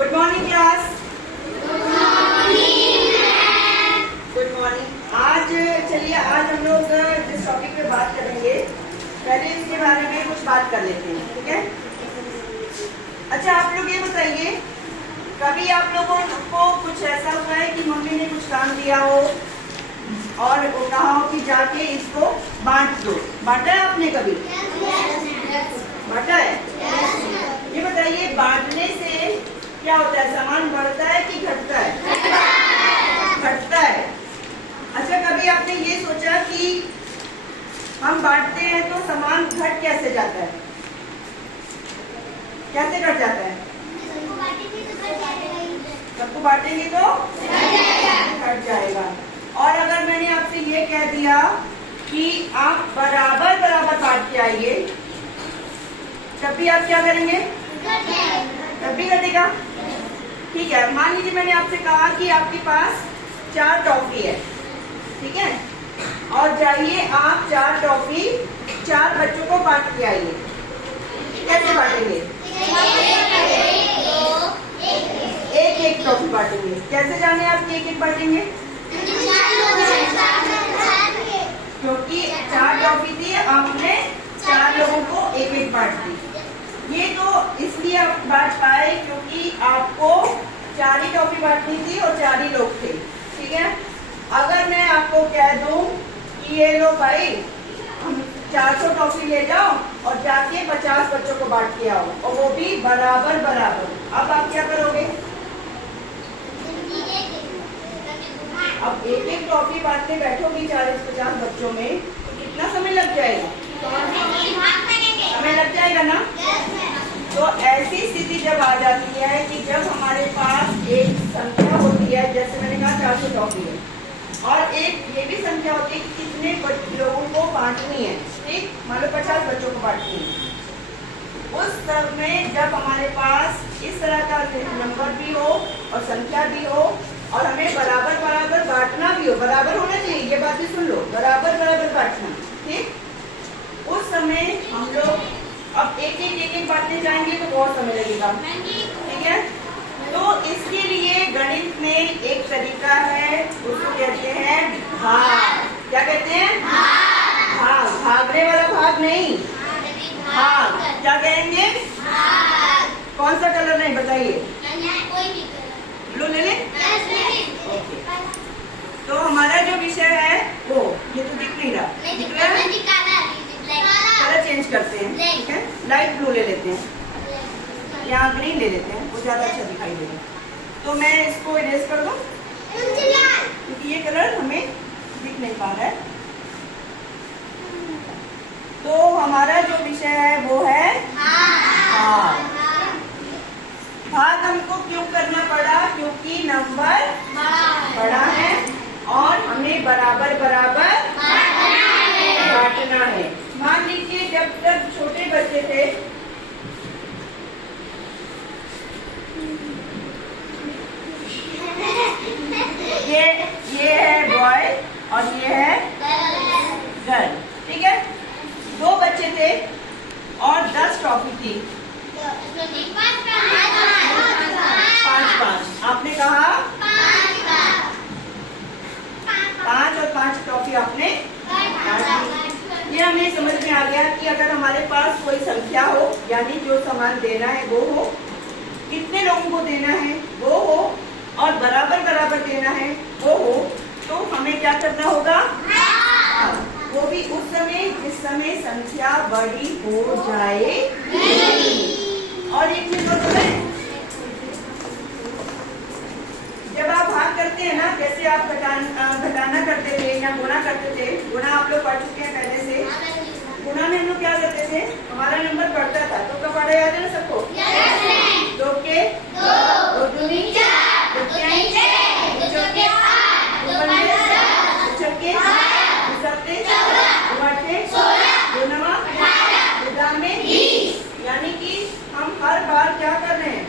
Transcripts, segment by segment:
Good morning class. Good morning. आज चलिए आज हम लोग जिस टॉपिक पे बात करेंगे पहले इसके बारे में कुछ बात कर लेते हैं, ठीक है। अच्छा आप लोग ये बताइए, कभी आप लोगों को कुछ ऐसा हुआ है कि मम्मी ने कुछ काम दिया हो और वो कहा हो कि जाके इसको बांट दो? बांटा है आपने कभी? बांटा है? ये बताइए बांटने से क्या होता है, सामान बढ़ता है कि घटता है? घटता है। अच्छा कभी आपने ये सोचा कि हम बांटते हैं तो सामान घट कैसे जाता है? कैसे घट जाता है? सबको बांटेंगे तो घट जाएगा। और अगर मैंने आपसे ये कह दिया कि आप बराबर बराबर बांट के आइए, तब भी आप क्या करेंगे? तब भी घटेगा। ठीक है, मान लीजिए मैंने आपसे कहा कि आपके पास 4 टॉफी है, ठीक है, और जाइए आप 4 टॉफी 4 बच्चों को बांट के आइए। कैसे बांटेंगे? एक एक टॉफी बांटेंगे। कैसे जाने आप एक एक बांटेंगे? क्योंकि 4 टॉफी थी, आपने 4 लोगों को एक एक बांट दी। ये तो इसलिए आप बांट पाए क्योंकि आपको 4 ही टॉफी बांटनी थी और 4 ही लोग थे, ठीक है। अगर मैं आपको कह दूं कि ये लो भाई 400 टॉफी ले जाओ और जाके 50 बच्चों को बांट के आओ, और वो भी बराबर बराबर, अब आप क्या करोगे? अब एक एक टॉफी बांटने बैठोगी 40-50 बच्चों में तो कितना समय लग जाएगा? समय लग जाएगा ना। तो ऐसी स्थिति जब आ जाती है कि जब हमारे पास एक संख्या होती है, जैसे मैंने कहा 400 टॉफी है, और एक ये भी संख्या होती है कि कितने लोगों को बांटनी है, ठीक, मान लो 50 बच्चों को बांटनी है। उस समय जब हमारे पास इस तरह का नंबर भी हो और संख्या भी हो और हमें बराबर बराबर बांटना भी हो, बराबर होना चाहिए, ये बात भी सुन लो, बराबर बराबर बांटना, ठीक। उस समय हम लोग अब एक एक बांटने जाएंगे तो बहुत समय लगेगा, ठीक है। तो इसके लिए गणित में एक तरीका है, उसको कहते हैं भाग। क्या कहते हैं? भाग। भागने वाला भाग नहीं, भाग। क्या कहेंगे? कौन सा कलर नहीं बताइए? ब्लू ले लें? ओके। तो हमारा जो विषय है वो, ये तो दिख नहीं रहा, दिख रहा है? कलर चेंज करते हैं, ठीक है। लाइट ब्लू ले लेते हैं, यहाँ ग्रीन ले लेते हैं, वो ज्यादा अच्छा दिखाई देगा। तो मैं इसको इरेज कर दूं क्योंकि ये कलर हमें दिख नहीं पा रहा है। तो हमारा जो विषय है वो है भाग। भाग हमको क्यों करना पड़ा? क्योंकि नंबर बड़ा है और हमें बराबर बराबर बांटना है। मान लीजिए जब छोटे बच्चे थे, ये है बॉय और ये है गर्ल, ठीक है। 2 बच्चे थे और 10 टॉफी थी, 5-5। आपने कहा 5 और 5 टॉफी आपने। ये हमें समझ में आ गया कि अगर हमारे पास कोई संख्या हो, यानी जो सामान देना है वो हो, कितने लोगों को देना है वो हो, और बराबर बराबर देना है वो हो, तो हमें क्या करना होगा? वो भी उस समय जिस समय संख्या बड़ी हो जाए। और एक चीज और बताएं, जब आप भाग करते हैं ना, जैसे आप घटाना करते थे या गुणा करते थे, गुणा आप लोग पढ़ चुके हैं पहले से। गुणा में हम लोग क्या करते थे, हमारा नंबर बढ़ता था, तो कब बढ़ा याद है ना सबको? 2 के 2 दूनी 4, 2 तिहाई 6, 2 चौके 8, 2 पंजे 10, 2 छक्के 8, 2 सत्ते 14, 2 आठे 16, 2 नवा 18, 2 दामे 20। यानी कि हम हर बार क्या कर रहे हैं?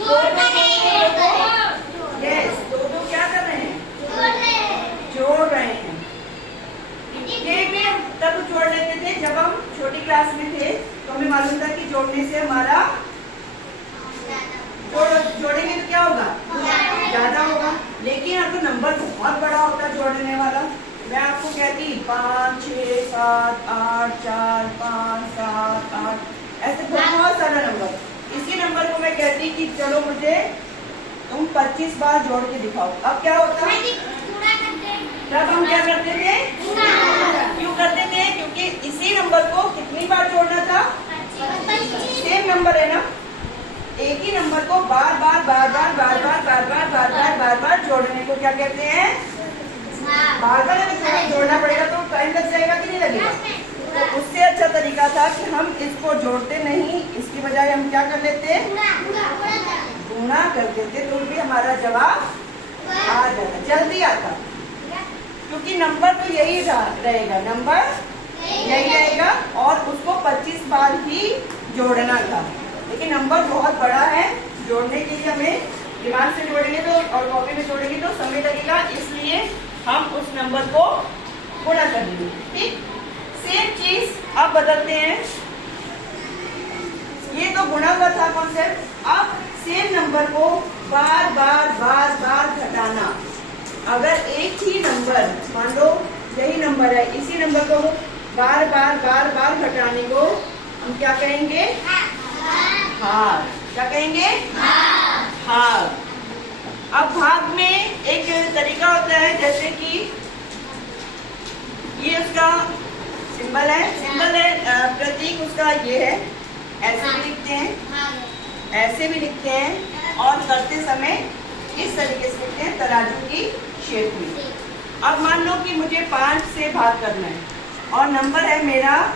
दो क्या कर रहे हैं? जोड़ रहे हैं। ये भी हम तब जोड़ लेते थे जब हम छोटी क्लास में थे, तो हमें मालूम था कि जोड़ने से हमारा क्या होगा, ज्यादा होगा। लेकिन अगर नंबर बहुत बड़ा होता जोड़ने वाला, मैं आपको कहती 5 6 7 8 4 5 7 8, ऐसे बहुत सारा नंबर। इसी नंबर को मैं कहती कि चलो मुझे तुम 25 बार जोड़ के दिखाओ। अब क्या होता है, तब हम क्या करते थे, क्यों करते थे, क्योंकि इसी नंबर को कितनी बार जोड़ना था, सेम नंबर है ना, एक ही नंबर को बार बार बार बार बार बार बार बार बार बार बार बार जोड़ने को क्या कहते हैं, बार बार जोड़ना पड़ेगा तो टाइम लग जाएगा कि नहीं लगेगा। तो उससे अच्छा तरीका था कि हम इसको जोड़ते नहीं, इसकी बजाय हम क्या कर लेते, गुणा कर देते, तो भी हमारा जवाब आ जाता, जल्दी आता। क्योंकि नंबर तो यही रहेगा, नंबर यही रहेगा और उसको 25 बार ही जोड़ना था। लेकिन नंबर बहुत बड़ा है, जोड़ने के लिए हमें दिमाग से जोड़ेंगे तो और कॉपी में जोड़ेंगे तो समय लगेगा, इसलिए हम उस नंबर को गुणा कर लेंगे। ठीक, सेम चीज अब बदलते हैं। ये तो गुणा हुआ था कॉन्सेप्ट, अब सेम नंबर को बार बार बार बार घटाना। अगर एक ही नंबर, मान लो यही नंबर है, इसी नंबर को बार बार बार बार घटाने को हम क्या कहेंगे, भाग। क्या कहेंगे, भाग। अब भाग में एक तरीका होता है, जैसे कि ये उसका सिंबल है, प्रतीक उसका ये है, ऐसे भी लिखते हैं, ऐसे भी लिखते हैं, और करते समय इस तरीके से लिखते हैं, तराजू की शेप में। अब मान लो कि मुझे 5 से भाग करना है और नंबर है मेरा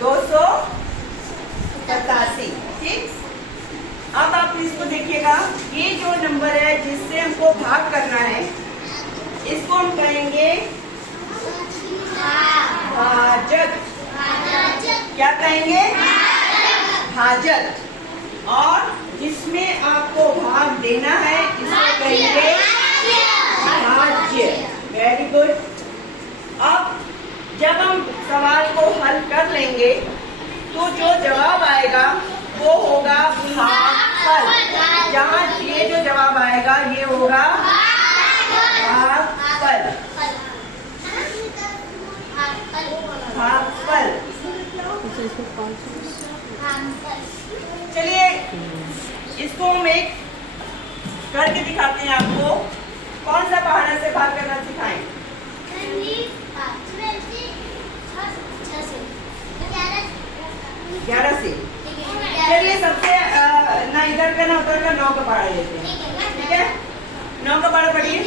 287। ठीक, अब आप इसको देखिएगा, ये जो नंबर है जिससे हमको भाग करना है, इसको हम कहेंगे भाजक। क्या कहेंगे, भाजक। और जिसमें आपको भाग देना है इसको कहेंगे भाज्य। Very good. अब जब हम सवाल को हल कर लेंगे तो जो जवाब आएगा वो होगा भागफल। जहाँ ये जो जवाब आएगा ये होगा भागफल। भागफल। चलिए इसको हम एक करके दिखाते हैं आपको। कौन सा पहाड़ा से भाग करना सिखाएं? 11 से। चलिए सबसे ना इधर का ना उधर का 9 का पहाड़ा लेते हैं, ठीक है? 9 का पहाड़ा पढ़िए।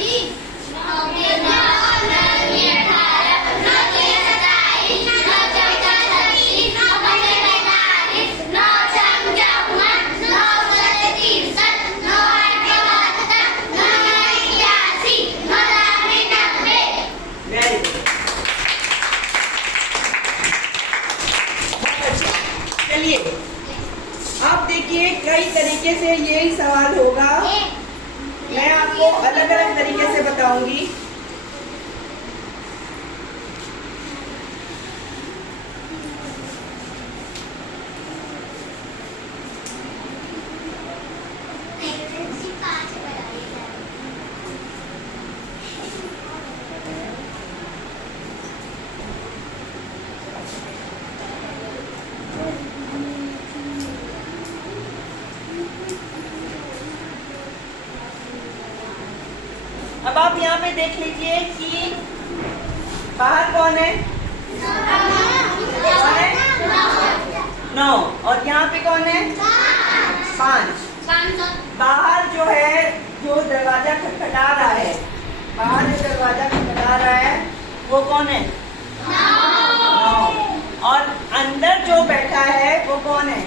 चलिए अब देखिए, कई तरीके से यही सवाल होगा, मैं आपको अलग अलग तरीके से बताऊंगी। अब आप यहाँ पे देख लीजिए कि बाहर कौन है, कौन है 9, और यहाँ पे कौन है 5। बाहर जो है, जो दरवाजा खटखटा रहा है, बाहर जो दरवाजा खटखटा रहा है वो कौन है 9, और अंदर जो बैठा है वो कौन है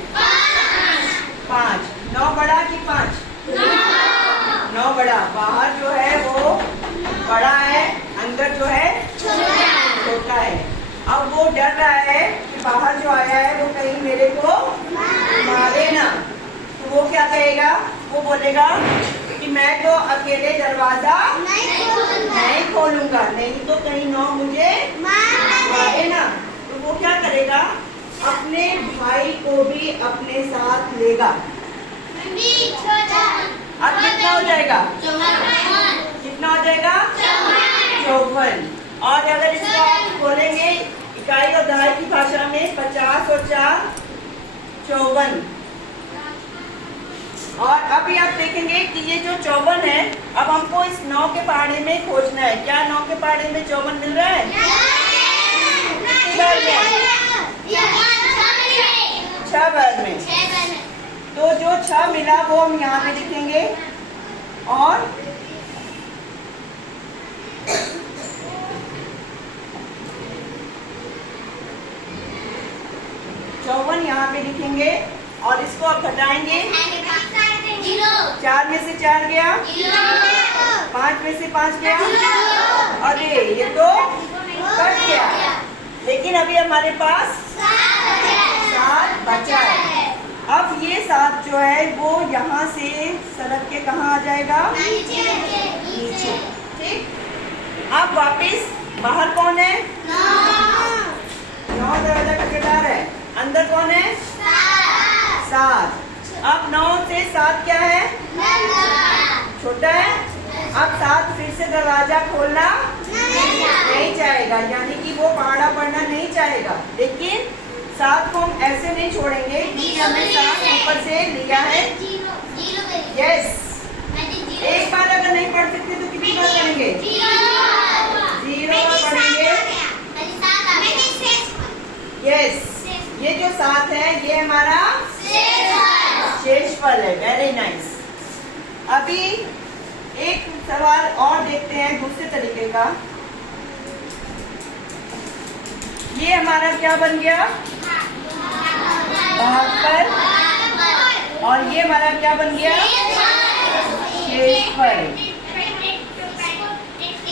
5। 9 बड़ा कि 5? 9 बड़ा। बाहर जो है वो बड़ा है, अंदर जो है छोटा है। अब वो डर रहा है कि बाहर जो आया है वो कहीं मेरे को मारे ना, तो वो क्या कहेगा, वो बोलेगा कि मैं तो अकेले दरवाजा नहीं खोलूंगा, नहीं तो कहीं 9 मुझे मारे ना। तो वो क्या करेगा, अपने भाई को भी अपने साथ लेगा। अब कितना हो जाएगा? कितना हो जाएगा? 54। और अगर इसको आप खोलेंगे इकाई और दहाई की भाषा में 50 और 4 54। और अभी आप देखेंगे कि ये जो 54 है, अब हमको इस 9 के पहाड़े में खोजना है। क्या 9 के पहाड़े में 54 मिल रहा है? कितनी बार में? 6 बार में। तो जो 6 मिला वो हम यहाँ पे लिखेंगे और 54 यहाँ पे लिखेंगे और इसको आप घटाएंगे। 4 में से 4 गया, 5 में से 5 गया, अरे ये तो कट गया। लेकिन अभी हमारे पास 7 बचा है। अब ये 7 जो है वो यहाँ से सरक के कहाँ आ जाएगा? नीचे। ठीक। अब वापिस बाहर कौन है? 9 दरवाजा का किरदार है। अंदर कौन है? 7। अब 9 से 7 क्या है? छोटा है। अब 7 फिर से दरवाजा खोलना नहीं चाहेगा, यानी कि वो पहाड़ा पड़ना नहीं चाहेगा। लेकिन 7 को हम ऐसे नहीं छोड़ेंगे क्योंकि हमने 7 ऊपर से लिया है। यस। एक बार अगर नहीं पढ़ सकते तो कितनी बार पढ़ेंगे? 0 बार पढ़ेंगे। यस। ये जो 7 है ये हमारा शेषफल है। Very nice. अभी एक सवाल और देखते हैं दूसरे तरीके का। ये हमारा क्या बन गया? 72। और ये हमारा क्या बन गया? शेषफल।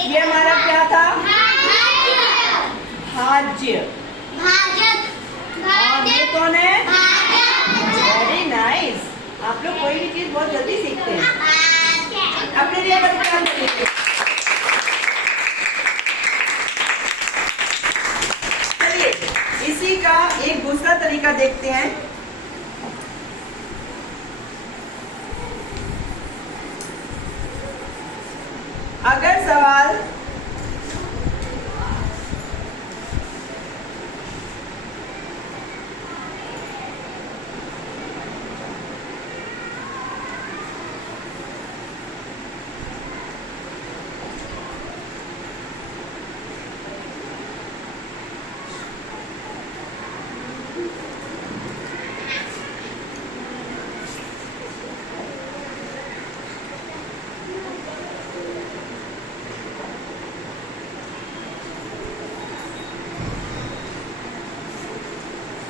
ये हमारा क्या था? भाज्य। और ये कौन है? Very nice. आप लोग कोई भी चीज बहुत जल्दी सीखते हैं। अपने लिए बच्चा सीखते। चलिए इसी का एक दूसरा तरीका देखते हैं। अगर सवाल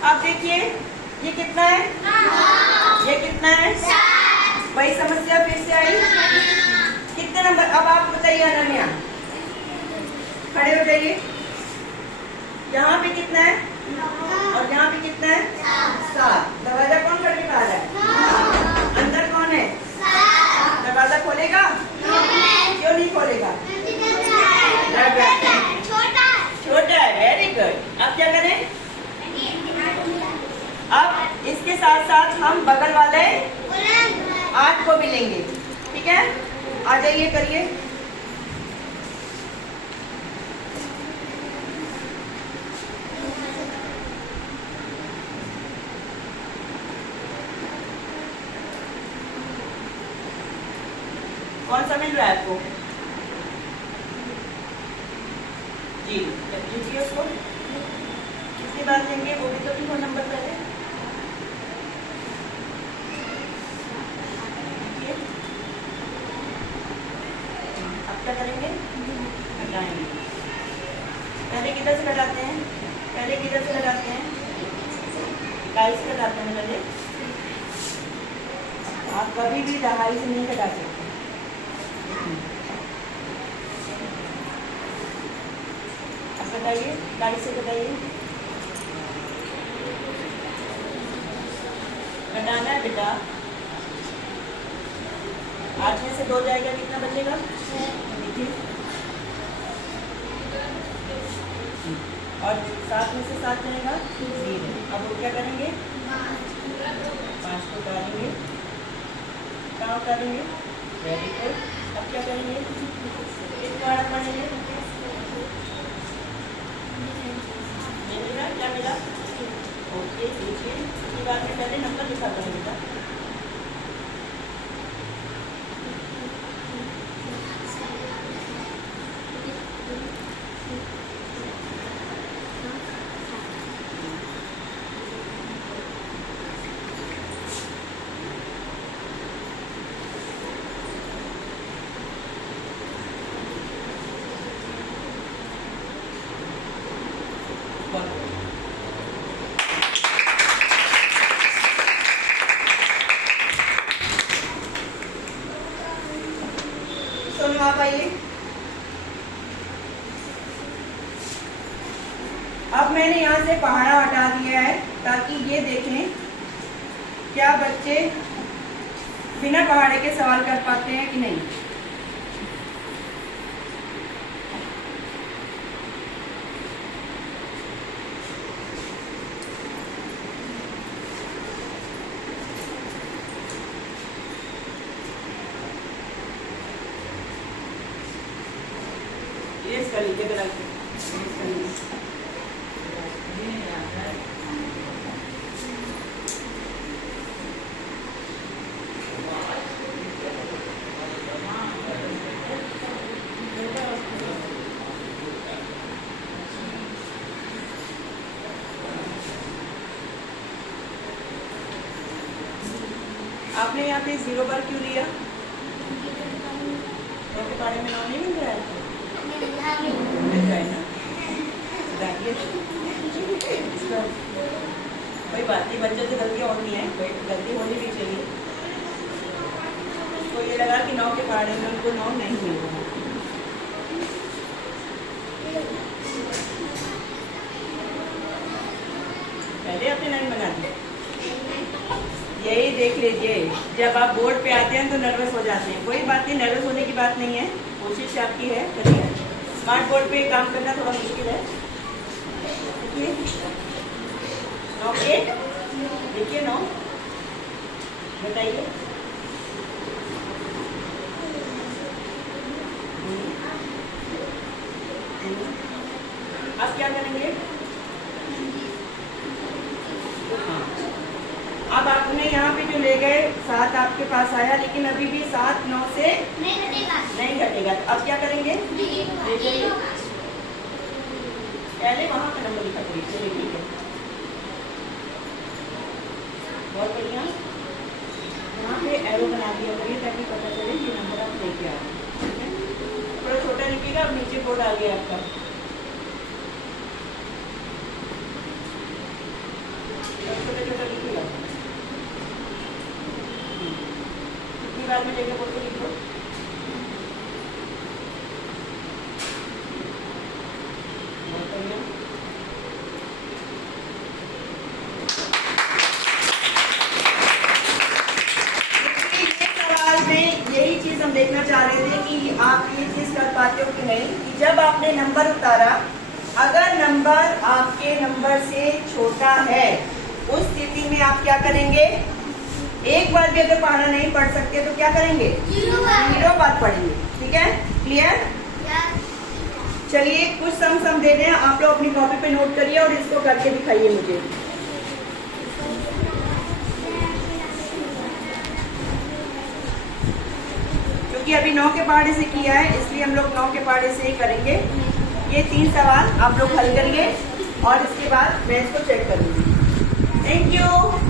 अब देखिए ये कितना है? ये कितना है? वही समस्या फिर से आई। कितने नंबर? अब आप बताइए अनन्या, खड़े हो जाइए। यहाँ पे कितना है और यहाँ पे कितना है? 7। दरवाजा कौन करके खा रहा है? अंदर कौन है? दरवाजा खोलेगा? क्यों नहीं खोलेगा? छोटा है। Very good. अब क्या करें? अब इसके साथ साथ हम बगल वाले 8 को भी लेंगे। ठीक है, आ जाइए, करिए। कौन सा मिल रहा है आपको? जी लिखिए उसको। कितनी बार देंगे वो भी तो लिखो नंबर पहले। अब क्या करेंगे? घटाएंगे। पहले किधर से घटाते हैं? पहले किधर से घटाते हैं? इकाई से घटाते हैं पहले। आप कभी भी दहाई से नहीं घटा सकते। अब बताइए, इकाई से बताइए। घटाना है बेटा। 8 में से 2 जाएगा, कितना बचेगा? देखिए। और 7 में से 7 जाएगा 0। अब वो क्या करेंगे? 5 को डालेंगे कहाँ उतारेंगे? Very good. अब क्या करेंगे? एक बार पढ़ेंगे। ये मिला, क्या मिला? ओके, लीजिए। इसके बाद में पहले नंबर लिखा करेंगे। सोनू आप आइए। अब मैंने यहाँ से पहाड़ा हटा दिया है ताकि ये देखें क्या बच्चे बिना पहाड़े के सवाल कर पाते हैं कि नहीं। यस कर लीजिए, कर लीजिए। आपने यहाँ पे 0 बार क्यों लिया? तो के बारे में नाम नहीं मिल रहा है? कोई बात नहीं, बच्चों से गलतियाँ होती हैं, गलती होनी भी चाहिए। तो ये लगा कि 9 के पहाड़े में उनको 9 नहीं मिल रहा। पहले अपने लाइन बना दी। यही देख लीजिए, जब आप बोर्ड पे आते हैं तो नर्वस हो जाते हैं। कोई बात नहीं, नर्वस होने की बात नहीं है, कोशिश आपकी है, करिए। स्मार्ट बोर्ड पे काम करना थोड़ा मुश्किल है। देखिए 9 देखिए 9 बताइए। अब क्या करेंगे? अब आपने यहाँ पे जो ले गए 7 आपके पास आया, लेकिन अभी भी 7 9 से नहीं घटेगा। अब क्या करेंगे? पहले वहां का नंबर लिखा करिए। चलिए ठीक है, बहुत बढ़िया। यहाँ पे एरो बना दिया करिए ताकि पता चले कि नंबर आप लेके आ रहे हैं। थोड़ा छोटा लिखिएगा। अब नीचे बोर्ड आ गया आपका। छोटा छोटा लिखिएगा। कितनी बार में लेके बोर्ड को लिखो। यही चीज हम देखना चाह रहे थे कि आप ये चीज कर पाते हो कि नहीं, कि जब आपने नंबर उतारा, अगर नंबर आपके नंबर से छोटा है उस स्थिति में आप क्या करेंगे? एक बार भी अगर पढ़ना नहीं पढ़ सकते तो क्या करेंगे? 0 बार पढ़ेंगे। ठीक है, क्लियर? चलिए कुछ सम दे दें, आप लोग अपनी कॉपी पे नोट करिए और इसको करके दिखाइए मुझे। क्योंकि अभी 9 के पहाड़े से किया है, इसलिए हम लोग 9 के पहाड़े से ही करेंगे। ये 3 सवाल आप लोग हल करिए और इसके बाद मैं इसको चेक करूंगी। Thank you.